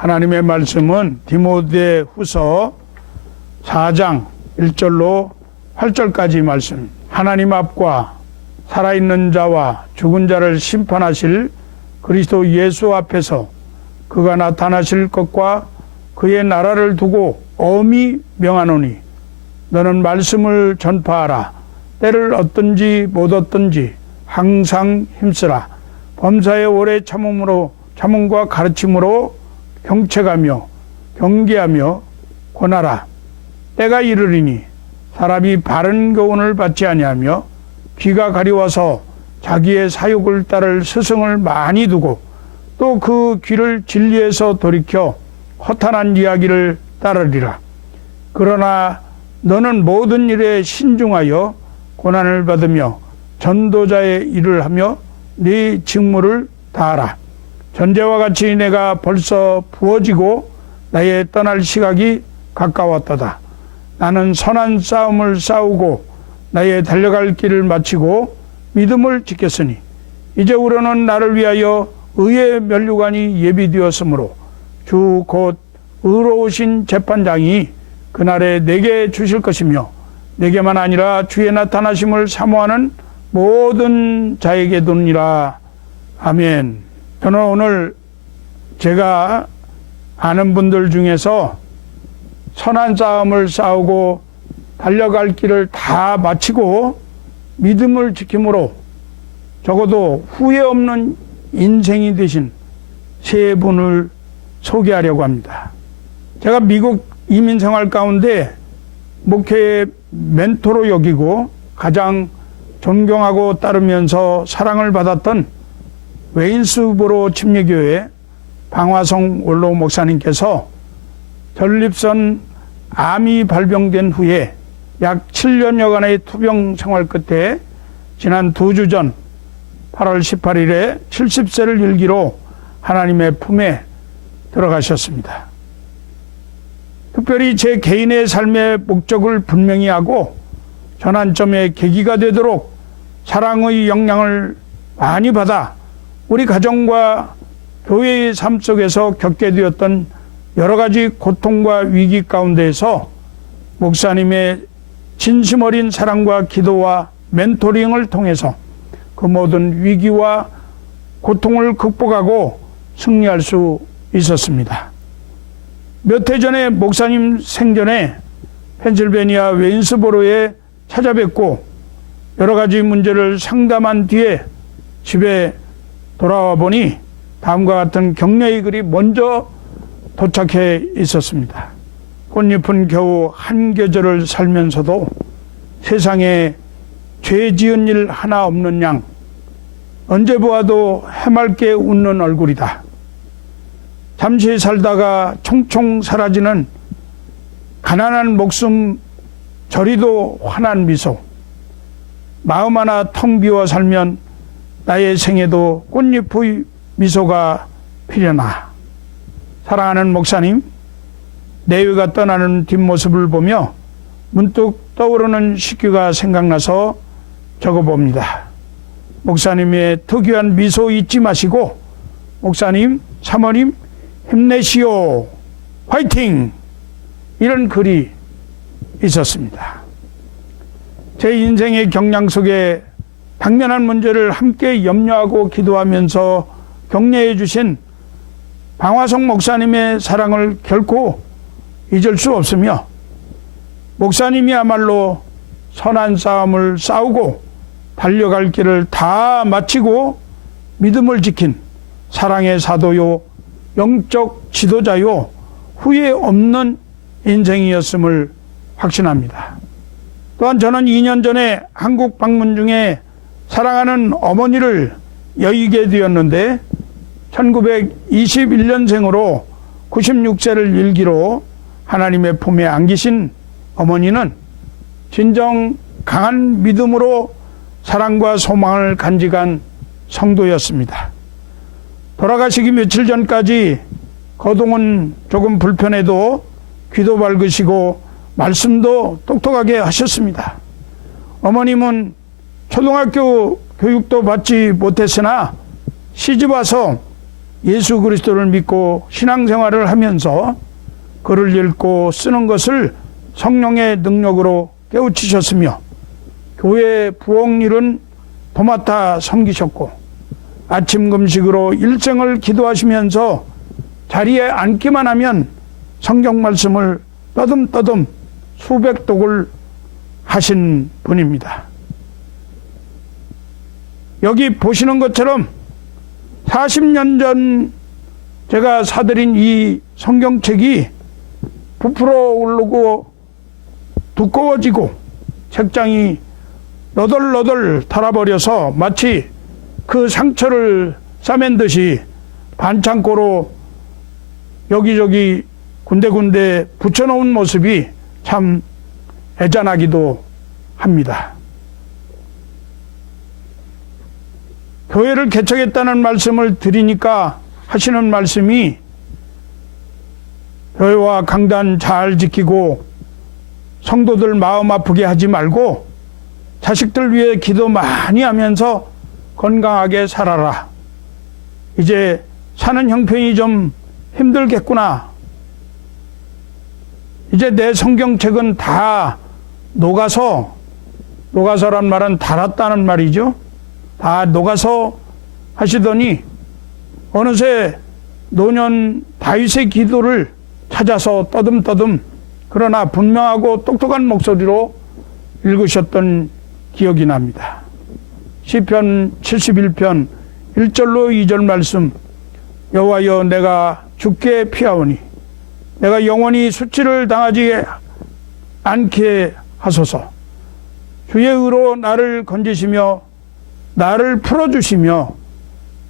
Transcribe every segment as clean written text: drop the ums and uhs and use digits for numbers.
하나님의 말씀은 디모데후서 4장 1절로 8절까지 말씀. 하나님 앞과 살아있는 자와 죽은 자를 심판하실 그리스도 예수 앞에서 그가 나타나실 것과 그의 나라를 두고 엄히 명하노니 너는 말씀을 전파하라. 때를 얻든지 못 얻든지 항상 힘쓰라. 범사에 오래 참음과 가르침으로 경책하며 경계하며 권하라. 때가 이르리니 사람이 바른 교훈을 받지 아니하며 귀가 가려워서 자기의 사욕을 따를 스승을 많이 두고 또 그 귀를 진리에서 돌이켜 허탄한 이야기를 따르리라. 그러나 너는 모든 일에 신중하여 고난을 받으며 전도자의 일을 하며 네 직무를 다하라. 전제와 같이 내가 벌써 부어지고 나의 떠날 시각이 가까웠도다. 나는 선한 싸움을 싸우고 나의 달려갈 길을 마치고 믿음을 지켰으니 이제 우러는 나를 위하여 의의 면류관이 예비되었으므로 주 곧 의로우신 재판장이 그날에 내게 주실 것이며 내게만 아니라 주의 나타나심을 사모하는 모든 자에게 도니라. 아멘. 저는 오늘 제가 아는 분들 중에서 선한 싸움을 싸우고 달려갈 길을 다 마치고 믿음을 지킴으로 적어도 후회 없는 인생이 되신 세 분을 소개하려고 합니다. 제가 미국 이민 생활 가운데 목회의 멘토로 여기고 가장 존경하고 따르면서 사랑을 받았던 웨인스보로 침례교회 방화성 원로 목사님께서 전립선 암이 발병된 후에 약 7년여간의 투병 생활 끝에 지난 2주 전 8월 18일에 70세를 일기로 하나님의 품에 들어가셨습니다. 특별히 제 개인의 삶의 목적을 분명히 하고 전환점의 계기가 되도록 사랑의 영향을 많이 받아 우리 가정과 교회의 삶 속에서 겪게 되었던 여러 가지 고통과 위기 가운데에서 목사님의 진심 어린 사랑과 기도와 멘토링을 통해서 그 모든 위기와 고통을 극복하고 승리할 수 있었습니다. 몇 해 전에 목사님 생전에 펜실베니아 웨인스보로에 찾아뵙고 여러 가지 문제를 상담한 뒤에 집에 돌아와 보니 다음과 같은 격려의 글이 먼저 도착해 있었습니다. 꽃잎은 겨우 한 계절을 살면서도 세상에 죄 지은 일 하나 없는 양, 언제 보아도 해맑게 웃는 얼굴이다. 잠시 살다가 총총 사라지는 가난한 목숨 저리도 환한 미소. 마음 하나 텅 비워 살면 나의 생에도 꽃잎의 미소가 피려나. 사랑하는 목사님, 내외가 떠나는 뒷모습을 보며 문득 떠오르는 시기가 생각나서 적어봅니다. 목사님의 특유한 미소 잊지 마시고 목사님, 사모님 힘내시오, 화이팅! 이런 글이 있었습니다. 제 인생의 경량 속에 당면한 문제를 함께 염려하고 기도하면서 격려해 주신 방화성 목사님의 사랑을 결코 잊을 수 없으며 목사님이야말로 선한 싸움을 싸우고 달려갈 길을 다 마치고 믿음을 지킨 사랑의 사도요, 영적 지도자요, 후회 없는 인생이었음을 확신합니다. 또한 저는 2년 전에 한국 방문 중에 사랑하는 어머니를 여의게 되었는데 1921년생으로 96세를 일기로 하나님의 품에 안기신 어머니는 진정 강한 믿음으로 사랑과 소망을 간직한 성도였습니다. 돌아가시기 며칠 전까지 거동은 조금 불편해도 귀도 밝으시고 말씀도 똑똑하게 하셨습니다. 어머님은 초등학교 교육도 받지 못했으나 시집 와서 예수 그리스도를 믿고 신앙생활을 하면서 글을 읽고 쓰는 것을 성령의 능력으로 깨우치셨으며 교회 부엌일은 도맡아 섬기셨고 아침 금식으로 일생을 기도하시면서 자리에 앉기만 하면 성경 말씀을 떠듬떠듬 수백 독을 하신 분입니다. 여기 보시는 것처럼 40년 전 제가 사들인 이 성경책이 부풀어 오르고 두꺼워지고 책장이 너덜너덜 닳아버려서 마치 그 상처를 싸맨 듯이 반창고로 여기저기 군데군데 붙여놓은 모습이 참 애잔하기도 합니다. 교회를 개척했다는 말씀을 드리니까 하시는 말씀이 교회와 강단 잘 지키고 성도들 마음 아프게 하지 말고 자식들 위해 기도 많이 하면서 건강하게 살아라. 이제 사는 형편이 좀 힘들겠구나. 이제 내 성경책은 다 녹아서란 말은 닳았다는 말이죠. 다 녹아서 하시더니 어느새 노년 다윗의 기도를 찾아서 떠듬떠듬 그러나 분명하고 똑똑한 목소리로 읽으셨던 기억이 납니다. 시편 71편 1절로 2절 말씀, 여호와여 내가 주께 피하오니 내가 영원히 수치를 당하지 않게 하소서. 주의 의로 나를 건지시며 나를 풀어주시며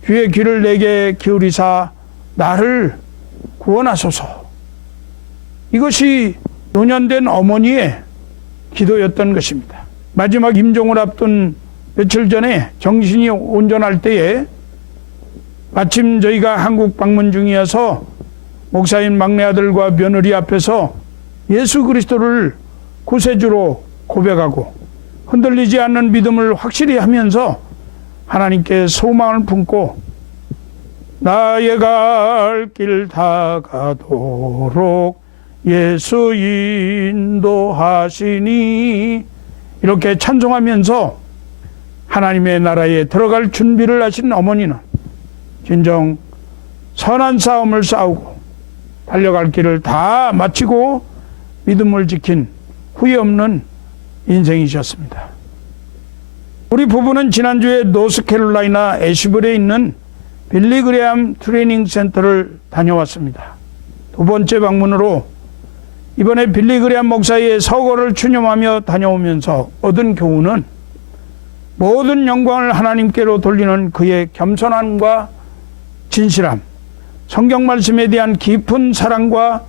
주의 귀를 내게 기울이사 나를 구원하소서. 이것이 노년된 어머니의 기도였던 것입니다. 마지막 임종을 앞둔 며칠 전에 정신이 온전할 때에 마침 저희가 한국 방문 중이어서 목사인 막내 아들과 며느리 앞에서 예수 그리스도를 구세주로 고백하고 흔들리지 않는 믿음을 확실히 하면서 하나님께 소망을 품고 나의 갈 길 다가도록 예수 인도하시니 이렇게 찬송하면서 하나님의 나라에 들어갈 준비를 하신 어머니는 진정 선한 싸움을 싸우고 달려갈 길을 다 마치고 믿음을 지킨 후회 없는 인생이셨습니다. 우리 부부는 지난주에 노스캐롤라이나 애쉬블에 있는 빌리 그레함 트레이닝 센터를 다녀왔습니다. 두 번째 방문으로 이번에 빌리 그레함 목사의 서거를 추념하며 다녀오면서 얻은 교훈은 모든 영광을 하나님께로 돌리는 그의 겸손함과 진실함, 성경 말씀에 대한 깊은 사랑과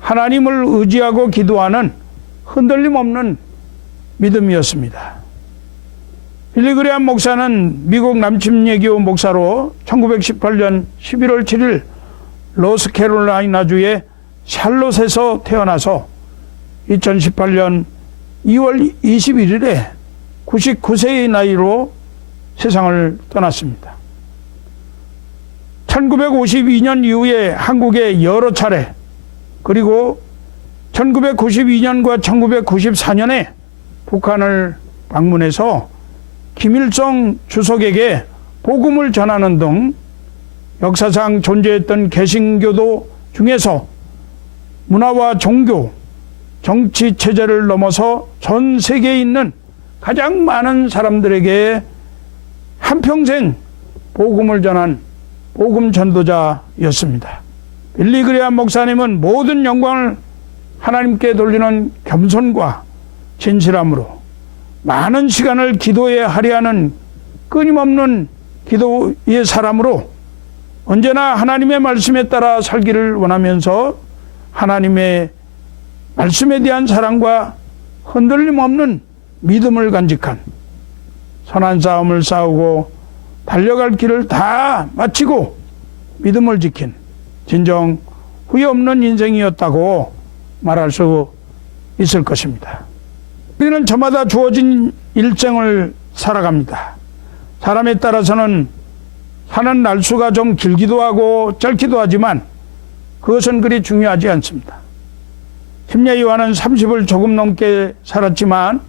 하나님을 의지하고 기도하는 흔들림 없는 믿음이었습니다. 빌리 그레함 목사는 미국 남침예교 목사로 1918년 11월 7일 노스캐롤라이나주의 샬롯에서 태어나서 2018년 2월 21일에 99세의 나이로 세상을 떠났습니다. 1952년 이후에 한국에 여러 차례 그리고 1992년과 1994년에 북한을 방문해서 김일성 주석에게 복음을 전하는 등 역사상 존재했던 개신교도 중에서 문화와 종교, 정치 체제를 넘어서 전 세계에 있는 가장 많은 사람들에게 한평생 복음을 전한 복음 전도자였습니다. 빌리 그레함 목사님은 모든 영광을 하나님께 돌리는 겸손과 진실함으로 많은 시간을 기도에 할애하는 끊임없는 기도의 사람으로 언제나 하나님의 말씀에 따라 살기를 원하면서 하나님의 말씀에 대한 사랑과 흔들림 없는 믿음을 간직한 선한 싸움을 싸우고 달려갈 길을 다 마치고 믿음을 지킨 진정 후회 없는 인생이었다고 말할 수 있을 것입니다. 우리는 저마다 주어진 일생을 살아갑니다. 사람에 따라서는 사는 날수가 좀 길기도 하고 짧기도 하지만 그것은 그리 중요하지 않습니다. 심야 요한은 30을 조금 넘게 살았지만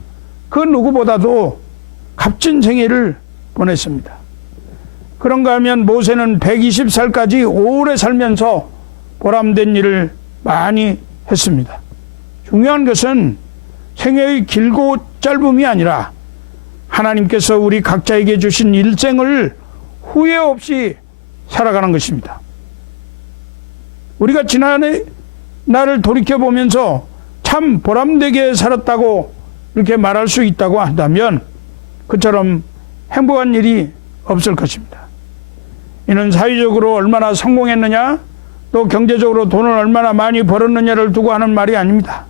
그 누구보다도 값진 생애를 보냈습니다. 그런가 하면 모세는 120살까지 오래 살면서 보람된 일을 많이 했습니다. 중요한 것은 생애의 길고 짧음이 아니라 하나님께서 우리 각자에게 주신 일생을 후회 없이 살아가는 것입니다. 우리가 지난해 나를 돌이켜보면서 참 보람되게 살았다고 이렇게 말할 수 있다고 한다면 그처럼 행복한 일이 없을 것입니다. 이는 사회적으로 얼마나 성공했느냐, 또 경제적으로 돈을 얼마나 많이 벌었느냐를 두고 하는 말이 아닙니다.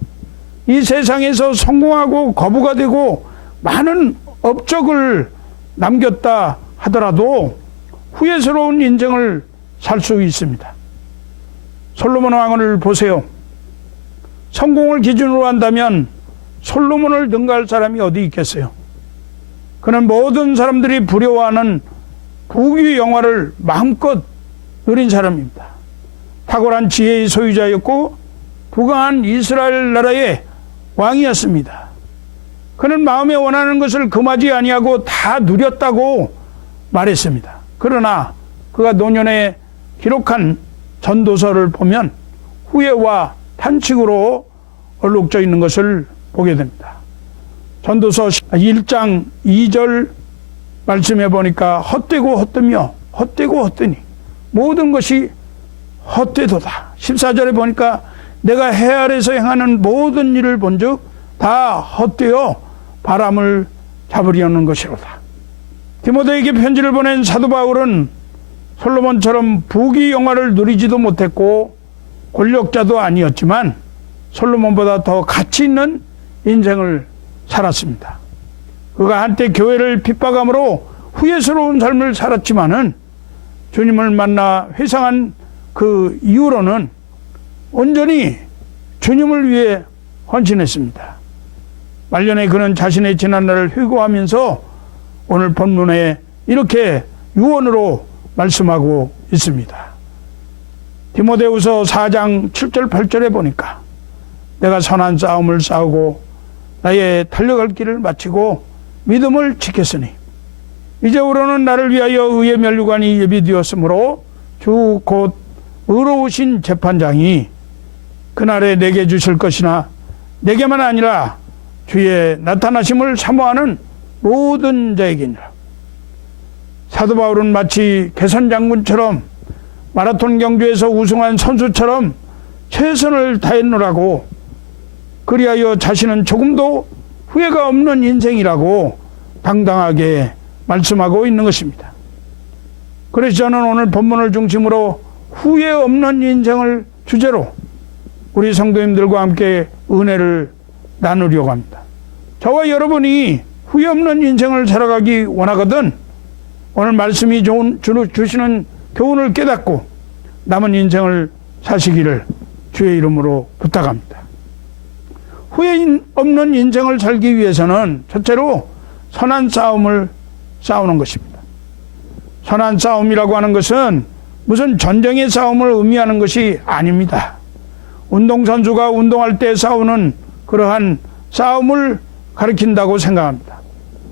이 세상에서 성공하고 거부가 되고 많은 업적을 남겼다 하더라도 후회스러운 인생을 살 수 있습니다. 솔로몬 왕을 보세요. 성공을 기준으로 한다면 솔로몬을 능가할 사람이 어디 있겠어요? 그는 모든 사람들이 부러워하는 부귀 영화를 마음껏 누린 사람입니다. 탁월한 지혜의 소유자였고 부강한 이스라엘 나라의 왕이었습니다. 그는 마음에 원하는 것을 금하지 아니하고 다 누렸다고 말했습니다. 그러나 그가 노년에 기록한 전도서를 보면 후회와 탄식으로 얼룩져 있는 것을 보게 됩니다. 전도서 1장 2절 말씀해 보니까 헛되고 헛되며 헛되고 헛되니 모든 것이 헛되도다. 14절에 보니까 내가 해 아래에서 행하는 모든 일을 본즉 다 헛되어 바람을 잡으려는 것이로다. 디모데에게 편지를 보낸 사도 바울은 솔로몬처럼 부귀 영화를 누리지도 못했고 권력자도 아니었지만 솔로몬보다 더 가치 있는 인생을 살았습니다. 그가 한때 교회를 핍박함으로 후회스러운 삶을 살았지만은 주님을 만나 회상한 그 이후로는 온전히 주님을 위해 헌신했습니다. 말년에 그는 자신의 지난날을 회고하면서 오늘 본문에 이렇게 유언으로 말씀하고 있습니다. 디모데후서 4장 7절 8절에 보니까 내가 선한 싸움을 싸우고 나의 달려갈 길을 마치고 믿음을 지켰으니 이제부로는 나를 위하여 의의 면류관이 예비되었으므로 주 곧 의로우신 재판장이 그날에 내게 주실 것이나 내게만 아니라 주의 나타나심을 사모하는 모든 자에게니라. 사도 바울은 마치 개선 장군처럼 마라톤 경주에서 우승한 선수처럼 최선을 다했노라고, 그리하여 자신은 조금도 후회가 없는 인생이라고 당당하게 말씀하고 있는 것입니다. 그래서 저는 오늘 본문을 중심으로 후회 없는 인생을 주제로 우리 성도님들과 함께 은혜를 나누려고 합니다. 저와 여러분이 후회 없는 인생을 살아가기 원하거든 오늘 말씀이 주시는 교훈을 깨닫고 남은 인생을 사시기를 주의 이름으로 부탁합니다. 후회 없는 인생을 살기 위해서는 첫째로 선한 싸움을 싸우는 것입니다. 선한 싸움이라고 하는 것은 무슨 전쟁의 싸움을 의미하는 것이 아닙니다. 운동선수가 운동할 때 싸우는 그러한 싸움을 가리킨다고 생각합니다.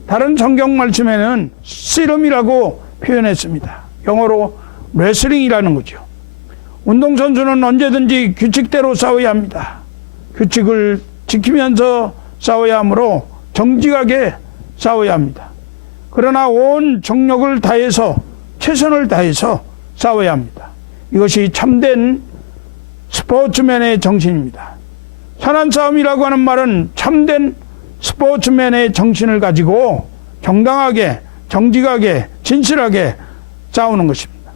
다른 성경 말씀에는 씨름이라고 표현했습니다. 영어로 레슬링이라는 거죠. 운동선수는 언제든지 규칙대로 싸워야 합니다. 규칙을 지키면서 싸워야 하므로 정직하게 싸워야 합니다. 그러나 온 정력을 다해서 최선을 다해서 싸워야 합니다. 이것이 참된 스포츠맨의 정신입니다. 선한 싸움이라고 하는 말은 참된 스포츠맨의 정신을 가지고 정당하게, 정직하게, 진실하게 싸우는 것입니다.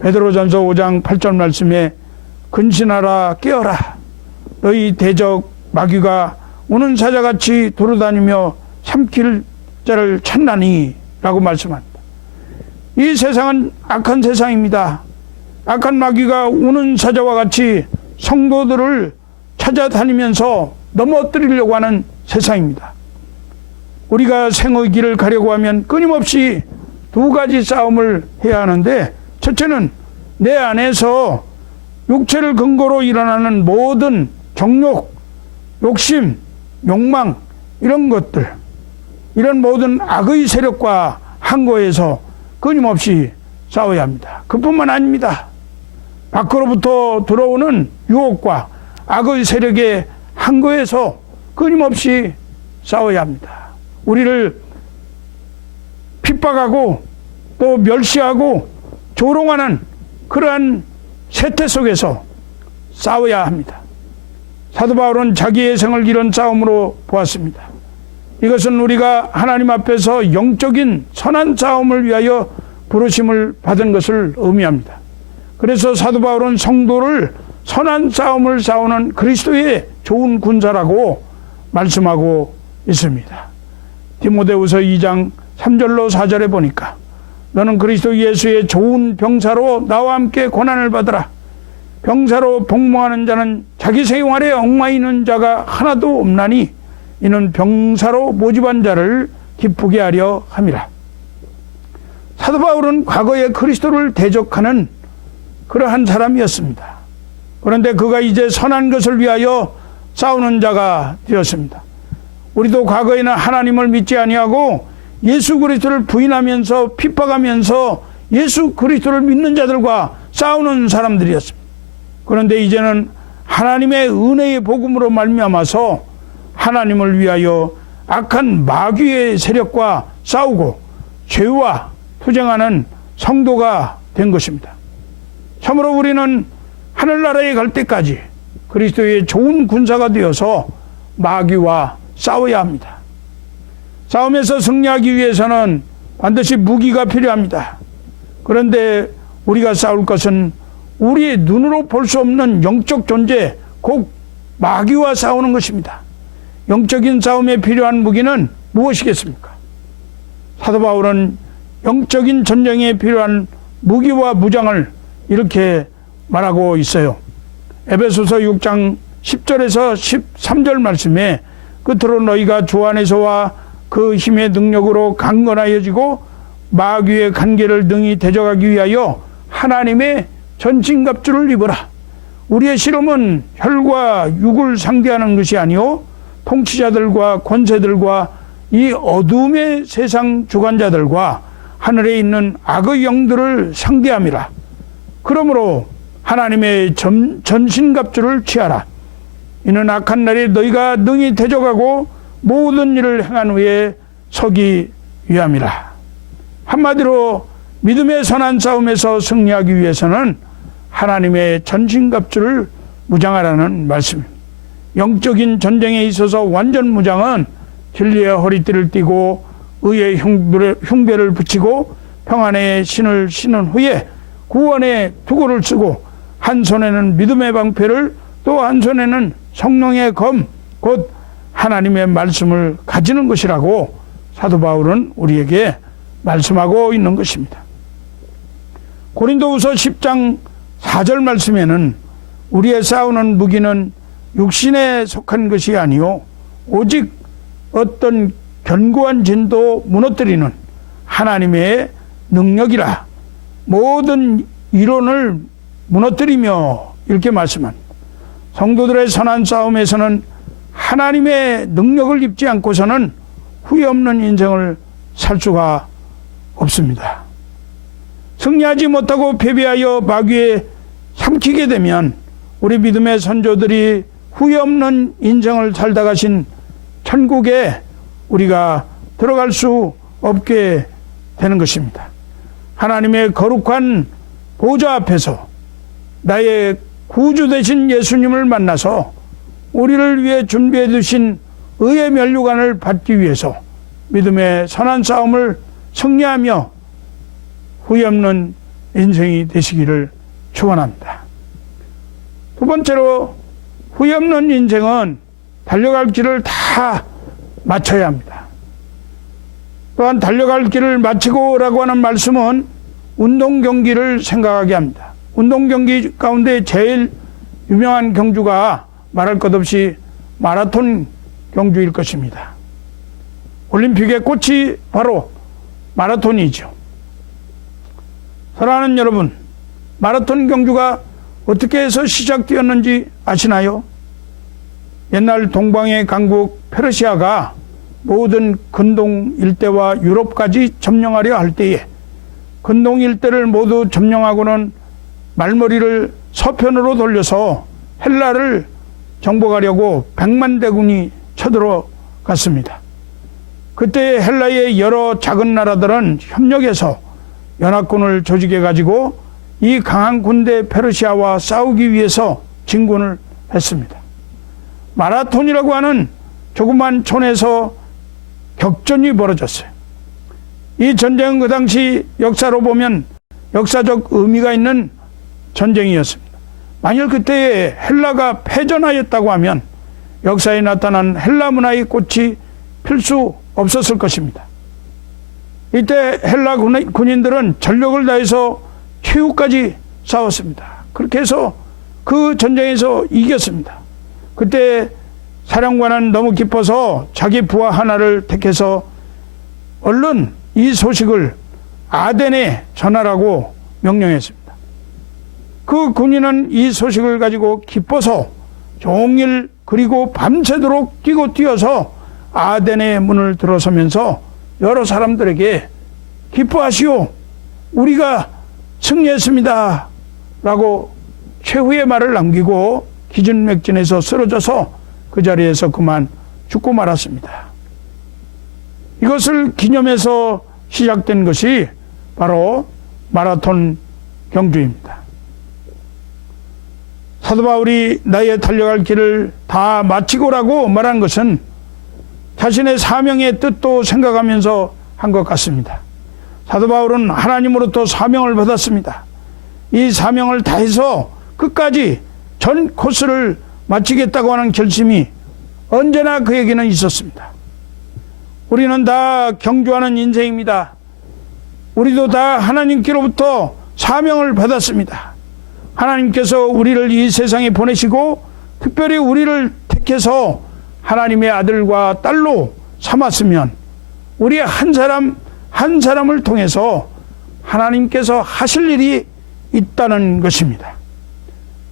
베드로전서 5장 8절 말씀에 근신하라 깨어라 너희 대적 마귀가 우는 사자같이 돌아다니며 삼킬 자를 찾나니 라고 말씀합니다. 이 세상은 악한 세상입니다. 악한 마귀가 우는 사자와 같이 성도들을 찾아다니면서 넘어뜨리려고 하는 세상입니다. 우리가 생의 길을 가려고 하면 끊임없이 두 가지 싸움을 해야 하는데, 첫째는 내 안에서 육체를 근거로 일어나는 모든 정욕, 욕심, 욕망, 이런 것들, 이런 모든 악의 세력과 항거에서 끊임없이 싸워야 합니다. 그뿐만 아닙니다. 밖으로부터 들어오는 유혹과 악의 세력의 항거에서 끊임없이 싸워야 합니다. 우리를 핍박하고 또 멸시하고 조롱하는 그러한 세태 속에서 싸워야 합니다. 사도 바울은 자기의 생을 이런 싸움으로 보았습니다. 이것은 우리가 하나님 앞에서 영적인 선한 싸움을 위하여 부르심을 받은 것을 의미합니다. 그래서 사도 바울은 성도를 선한 싸움을 싸우는 그리스도의 좋은 군사라고 말씀하고 있습니다. 디모데후서 2장 3절로 4절에 보니까 너는 그리스도 예수의 좋은 병사로 나와 함께 고난을 받으라. 병사로 복무하는 자는 자기 생활에 얽매이는 자가 하나도 없나니 이는 병사로 모집한 자를 기쁘게 하려 함이라. 사도 바울은 과거에 그리스도를 대적하는 그러한 사람이었습니다. 그런데 그가 이제 선한 것을 위하여 싸우는 자가 되었습니다. 우리도 과거에는 하나님을 믿지 아니하고 예수 그리스도를 부인하면서 핍박하면서 예수 그리스도를 믿는 자들과 싸우는 사람들이었습니다. 그런데 이제는 하나님의 은혜의 복음으로 말미암아서 하나님을 위하여 악한 마귀의 세력과 싸우고 죄와 투쟁하는 성도가 된 것입니다. 참으로 우리는 하늘나라에 갈 때까지 그리스도의 좋은 군사가 되어서 마귀와 싸워야 합니다. 싸움에서 승리하기 위해서는 반드시 무기가 필요합니다. 그런데 우리가 싸울 것은 우리의 눈으로 볼 수 없는 영적 존재, 곧 마귀와 싸우는 것입니다. 영적인 싸움에 필요한 무기는 무엇이겠습니까? 사도 바울은 영적인 전쟁에 필요한 무기와 무장을 이렇게 말하고 있어요. 에베소서 6장 10절에서 13절 말씀에 끝으로 너희가 주 안에서와 그 힘의 능력으로 강건하여지고 마귀의 간계를 능히 대적하기 위하여 하나님의 전신갑주를 입어라. 우리의 실험은 혈과 육을 상대하는 것이 아니요 통치자들과 권세들과 이 어둠의 세상 주관자들과 하늘에 있는 악의 영들을 상대함이라. 그러므로 하나님의 전신갑주를 취하라. 이는 악한 날에 너희가 능히 대적하고 모든 일을 행한 후에 서기 위함이라. 한마디로 믿음의 선한 싸움에서 승리하기 위해서는 하나님의 전신갑주를 무장하라는 말씀입니다. 영적인 전쟁에 있어서 완전 무장은 진리의 허리띠를 띠고 의의 흉배를 붙이고 평안의 신을 신은 후에 구원의 투구를 쓰고 한 손에는 믿음의 방패를 또 한 손에는 성령의 검, 곧 하나님의 말씀을 가지는 것이라고 사도 바울은 우리에게 말씀하고 있는 것입니다. 고린도후서 10장 4절 말씀에는 우리의 싸우는 무기는 육신에 속한 것이 아니요 오직 어떤 견고한 진도 무너뜨리는 하나님의 능력이라. 모든 이론을 무너뜨리며 이렇게 말씀합니다. 성도들의 선한 싸움에서는 하나님의 능력을 입지 않고서는 후회 없는 인생을 살 수가 없습니다. 승리하지 못하고 패배하여 마귀에 삼키게 되면 우리 믿음의 선조들이 후회 없는 인생을 살다 가신 천국에 우리가 들어갈 수 없게 되는 것입니다. 하나님의 거룩한 보좌 앞에서 나의 구주 되신 예수님을 만나서 우리를 위해 준비해 두신 의의 면류관을 받기 위해서 믿음의 선한 싸움을 승리하며 후회 없는 인생이 되시기를 축원합니다. 두 번째로 후회 없는 인생은 달려갈 길을 다 마쳐야 합니다. 또한 달려갈 길을 마치고라고 하는 말씀은 운동 경기를 생각하게 합니다. 운동 경기 가운데 제일 유명한 경주가 말할 것 없이 마라톤 경주일 것입니다. 올림픽의 꽃이 바로 마라톤이죠. 사랑하는 여러분, 마라톤 경주가 어떻게 해서 시작되었는지 아시나요? 옛날 동방의 강국 페르시아가 모든 근동 일대와 유럽까지 점령하려 할 때에 근동 일대를 모두 점령하고는 말머리를 서편으로 돌려서 헬라를 정복하려고 100만 대군이 쳐들어갔습니다. 그때 헬라의 여러 작은 나라들은 협력해서 연합군을 조직해가지고 이 강한 군대 페르시아와 싸우기 위해서 진군을 했습니다. 마라톤이라고 하는 조그만 촌에서 격전이 벌어졌어요. 이 전쟁은 그 당시 역사로 보면 역사적 의미가 있는 전쟁이었습니다. 만일 그때에 헬라가 패전하였다고 하면 역사에 나타난 헬라 문화의 꽃이 필 수 없었을 것입니다. 이때 헬라 군인들은 전력을 다해서 최후까지 싸웠습니다. 그렇게 해서 그 전쟁에서 이겼습니다. 그때 사령관은 너무 기뻐서 자기 부하 하나를 택해서 얼른 이 소식을 아덴에 전하라고 명령했습니다. 그 군인은 이 소식을 가지고 기뻐서 종일 그리고 밤새도록 뛰어서 아덴의 문을 들어서면서 여러 사람들에게 기뻐하시오, 우리가 승리했습니다 라고 최후의 말을 남기고 기진맥진해서 쓰러져서 그 자리에서 그만 죽고 말았습니다. 이것을 기념해서 시작된 것이 바로 마라톤 경주입니다. 사도 바울이 나의 달려갈 길을 다 마치고라고 말한 것은 자신의 사명의 뜻도 생각하면서 한 것 같습니다. 사도 바울은 하나님으로부터 사명을 받았습니다. 이 사명을 다해서 끝까지 전 코스를 마치겠다고 하는 결심이 언제나 그에게는 있었습니다. 우리는 다 경주하는 인생입니다. 우리도 다 하나님께로부터 사명을 받았습니다. 하나님께서 우리를 이 세상에 보내시고 특별히 우리를 택해서 하나님의 아들과 딸로 삼았으면 우리 한 사람 한 사람을 통해서 하나님께서 하실 일이 있다는 것입니다.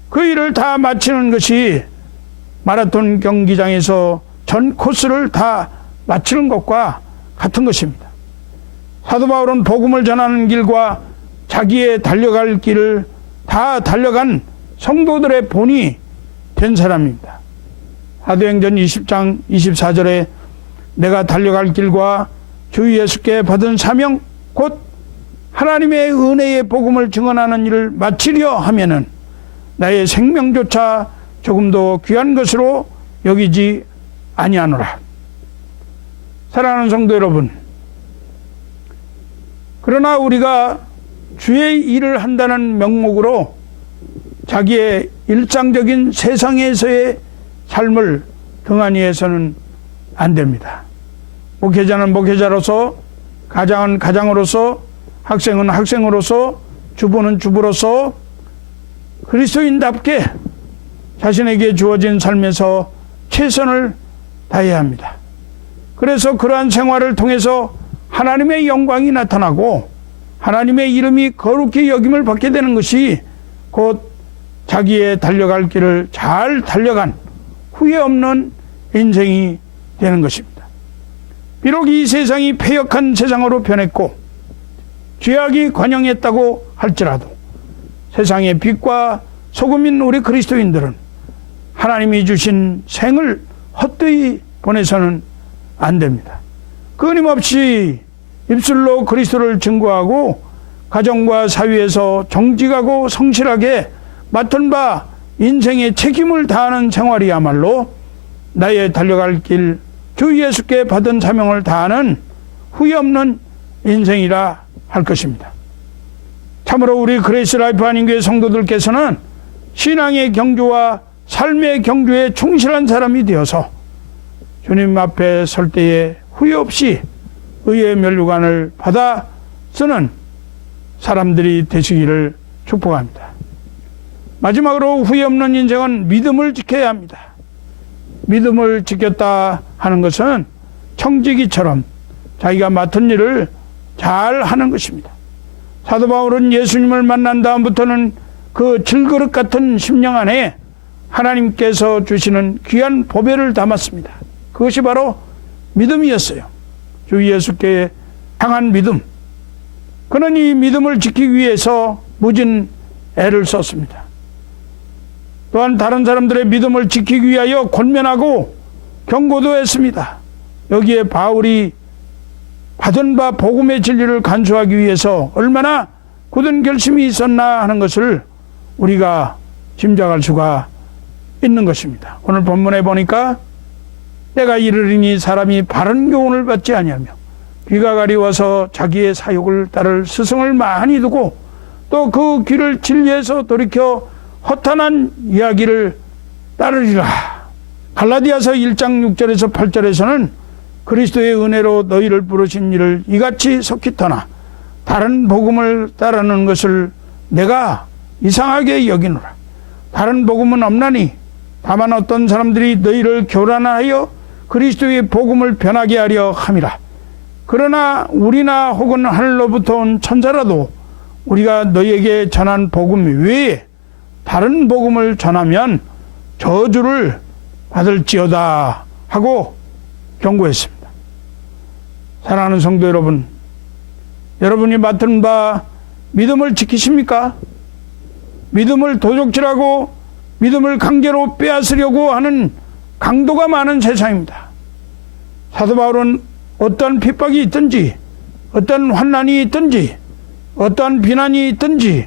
그 일을 다 마치는 것이 마라톤 경기장에서 전 코스를 다 마치는 것과 같은 것입니다. 사도 바울은 복음을 전하는 길과 자기의 달려갈 길을 다 달려간 성도들의 본이 된 사람입니다. 사도행전 20장 24절에 내가 달려갈 길과 주 예수께 받은 사명 곧 하나님의 은혜의 복음을 증언하는 일을 마치려 하면은 나의 생명조차 조금도 귀한 것으로 여기지 아니하노라. 사랑하는 성도 여러분, 그러나 우리가 주의 일을 한다는 명목으로 자기의 일상적인 세상에서의 삶을 등한히 해서는 안 됩니다. 목회자는 목회자로서, 가장은 가장으로서, 학생은 학생으로서, 주부는 주부로서 그리스도인답게 자신에게 주어진 삶에서 최선을 다해야 합니다. 그래서 그러한 생활을 통해서 하나님의 영광이 나타나고 하나님의 이름이 거룩히 여김을 받게 되는 것이 곧 자기의 달려갈 길을 잘 달려간 후회 없는 인생이 되는 것입니다. 비록 이 세상이 패역한 세상으로 변했고 죄악이 관영했다고 할지라도 세상의 빛과 소금인 우리 그리스도인들은 하나님이 주신 생을 헛되이 보내서는 안 됩니다. 끊임없이 입술로 그리스도를 증거하고 가정과 사회에서 정직하고 성실하게 맡은 바 인생의 책임을 다하는 생활이야말로 나의 달려갈 길 주 예수께 받은 사명을 다하는 후회 없는 인생이라 할 것입니다. 참으로 우리 그레이스 라이프 한인교회 성도들께서는 신앙의 경주와 삶의 경주에 충실한 사람이 되어서 주님 앞에 설 때에 후회 없이 의의 면류관을 받아 쓰는 사람들이 되시기를 축복합니다. 마지막으로 후회 없는 인생은 믿음을 지켜야 합니다. 믿음을 지켰다 하는 것은 청지기처럼 자기가 맡은 일을 잘 하는 것입니다. 사도 바울은 예수님을 만난 다음부터는 그 질그릇 같은 심령 안에 하나님께서 주시는 귀한 보배를 담았습니다. 그것이 바로 믿음이었어요. 주 예수께 향한 믿음. 그는 이 믿음을 지키기 위해서 무진 애를 썼습니다. 또한 다른 사람들의 믿음을 지키기 위하여 권면하고 경고도 했습니다. 여기에 바울이 받은 바 복음의 진리를 간수하기 위해서 얼마나 굳은 결심이 있었나 하는 것을 우리가 짐작할 수가 있는 것입니다. 오늘 본문에 보니까 때가 이르리니 사람이 바른 교훈을 받지 아니하며 귀가 가리워서 자기의 사욕을 따를 스승을 많이 두고 또 그 귀를 진리에서 돌이켜 허탄한 이야기를 따르리라. 갈라디아서 1장 6절에서 8절에서는 그리스도의 은혜로 너희를 부르신 이를 이같이 속히터나 다른 복음을 따르는 것을 내가 이상하게 여기노라. 다른 복음은 없나니 다만 어떤 사람들이 너희를 교란하여 그리스도의 복음을 변하게 하려 함이라. 그러나 우리나 혹은 하늘로부터 온 천사라도 우리가 너희에게 전한 복음 외에 다른 복음을 전하면 저주를 받을지어다 하고 경고했습니다. 사랑하는 성도 여러분, 여러분이 맡은 바 믿음을 지키십니까? 믿음을 도적질하고 믿음을 강제로 빼앗으려고 하는 강도가 많은 세상입니다. 사도 바울은 어떠한 핍박이 있든지 어떠한 환난이 있든지 어떠한 비난이 있든지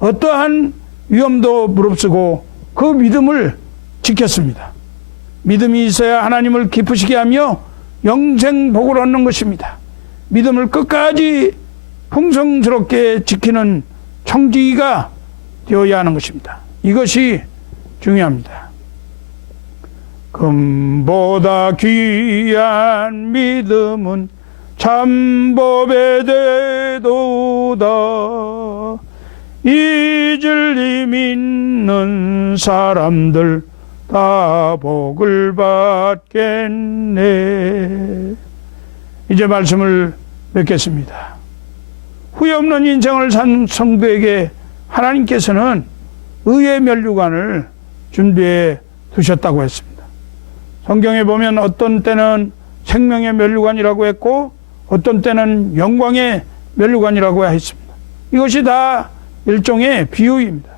어떠한 위험도 무릅쓰고 그 믿음을 지켰습니다. 믿음이 있어야 하나님을 기쁘시게 하며 영생 복을 얻는 것입니다. 믿음을 끝까지 풍성스럽게 지키는 청지기가 되어야 하는 것입니다. 이것이 중요합니다. 금보다 귀한 믿음은 참법에 대도다. 이 진리 믿는 사람들 다 복을 받겠네. 이제 말씀을 맺겠습니다. 후회 없는 인생을 산 성도에게 하나님께서는 의의 면류관을 준비해 두셨다고 했습니다. 성경에 보면 어떤 때는 생명의 면류관이라고 했고 어떤 때는 영광의 면류관이라고 했습니다. 이것이 다 일종의 비유입니다.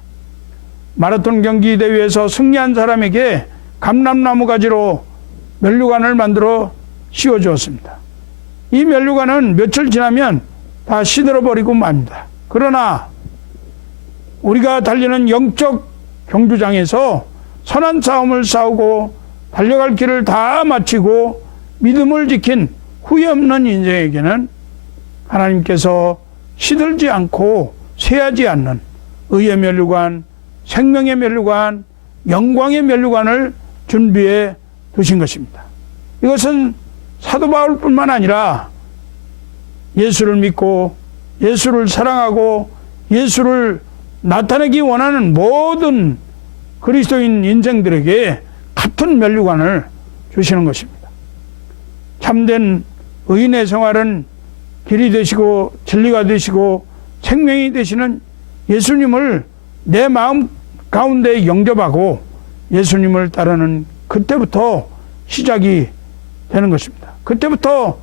마라톤 경기 대회에서 승리한 사람에게 감람나무 가지로 면류관을 만들어 씌워주었습니다. 이 면류관은 며칠 지나면 다 시들어버리고 맙니다. 그러나 우리가 달리는 영적 경주장에서 선한 싸움을 싸우고 달려갈 길을 다 마치고 믿음을 지킨 후회 없는 인생에게는 하나님께서 시들지 않고 쇠하지 않는 의의 면류관, 생명의 면류관, 영광의 면류관을 준비해 두신 것입니다. 이것은 사도 바울뿐만 아니라 예수를 믿고 예수를 사랑하고 예수를 나타내기 원하는 모든 그리스도인 인생들에게 같은 면류관을 주시는 것입니다. 참된 의인의 생활은 길이 되시고 진리가 되시고 생명이 되시는 예수님을 내 마음 가운데 영접하고 예수님을 따르는 그때부터 시작이 되는 것입니다. 그때부터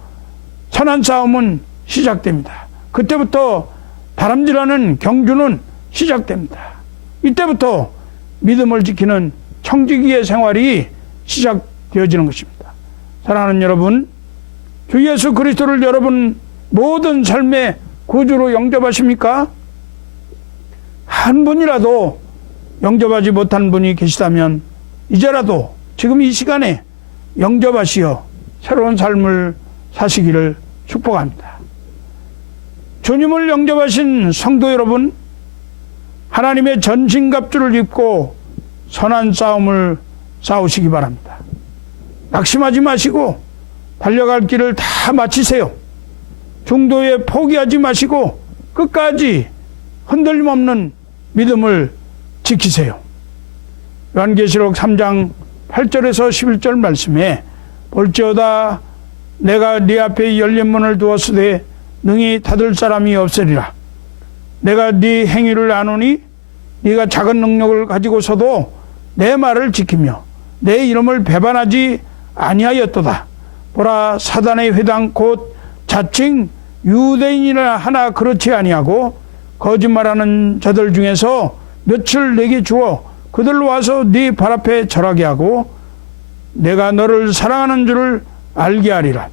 선한 싸움은 시작됩니다. 그때부터 다람쥐라는 경주는 시작됩니다. 이때부터 믿음을 지키는 청지기의 생활이 시작되어지는 것입니다. 사랑하는 여러분, 주 예수 그리스도를 여러분 모든 삶의 구주로 영접하십니까? 한 분이라도 영접하지 못한 분이 계시다면 이제라도 지금 이 시간에 영접하시어 새로운 삶을 사시기를 축복합니다. 주님을 영접하신 성도 여러분, 하나님의 전신갑주를 입고 선한 싸움을 싸우시기 바랍니다. 낙심하지 마시고 달려갈 길을 다 마치세요. 중도에 포기하지 마시고 끝까지 흔들림 없는 믿음을 지키세요. 요한계시록 3장 8절에서 11절 말씀에 볼지어다 내가 네 앞에 열린 문을 두었으되 능히 닫을 사람이 없으리라. 내가 네 행위를 아노니 네가 작은 능력을 가지고서도 내 말을 지키며 내 이름을 배반하지 아니하였도다. 보라, 사단의 회당 곧 자칭 유대인이라 하나 그렇지 아니하고 거짓말하는 자들 중에서 몇을 내게 주어 그들로 와서 네 발 앞에 절하게 하고 내가 너를 사랑하는 줄을 알게 하리라.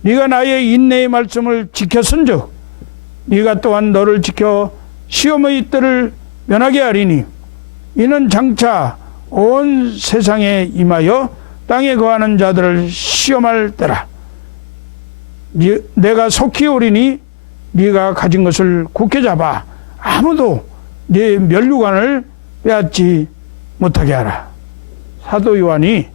네가 나의 인내의 말씀을 지켰은즉 네가 또한 너를 지켜 시험의 때를 면하게 하리니 이는 장차 온 세상에 임하여 땅에 거하는 자들을 시험할 때라. 내가 속히 오리니 네가 가진 것을 굳게 잡아 아무도 네 면류관을 빼앗지 못하게 하라. 사도 요한이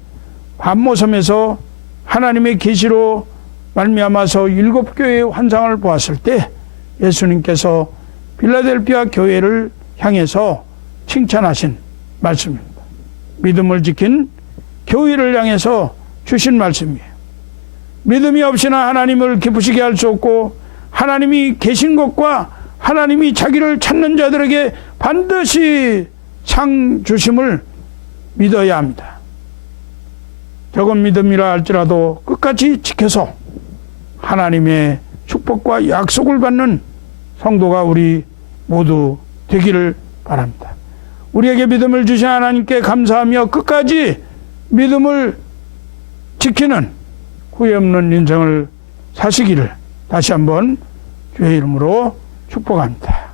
반모섬에서 하나님의 계시로 말미암아서 7교회의 환상을 보았을 때 예수님께서 필라델피아 교회를 향해서 칭찬하신 말씀입니다. 믿음을 지킨 교회를 향해서 주신 말씀이에요. 믿음이 없이나 하나님을 기쁘시게 할 수 없고 하나님이 계신 것과 하나님이 자기를 찾는 자들에게 반드시 상 주심을 믿어야 합니다. 적은 믿음이라 할지라도 끝까지 지켜서 하나님의 축복과 약속을 받는 성도가 우리 모두 되기를 바랍니다. 우리에게 믿음을 주신 하나님께 감사하며 끝까지 믿음을 지키는 후회 없는 인생을 사시기를 다시 한번 주의 이름으로 축복합니다.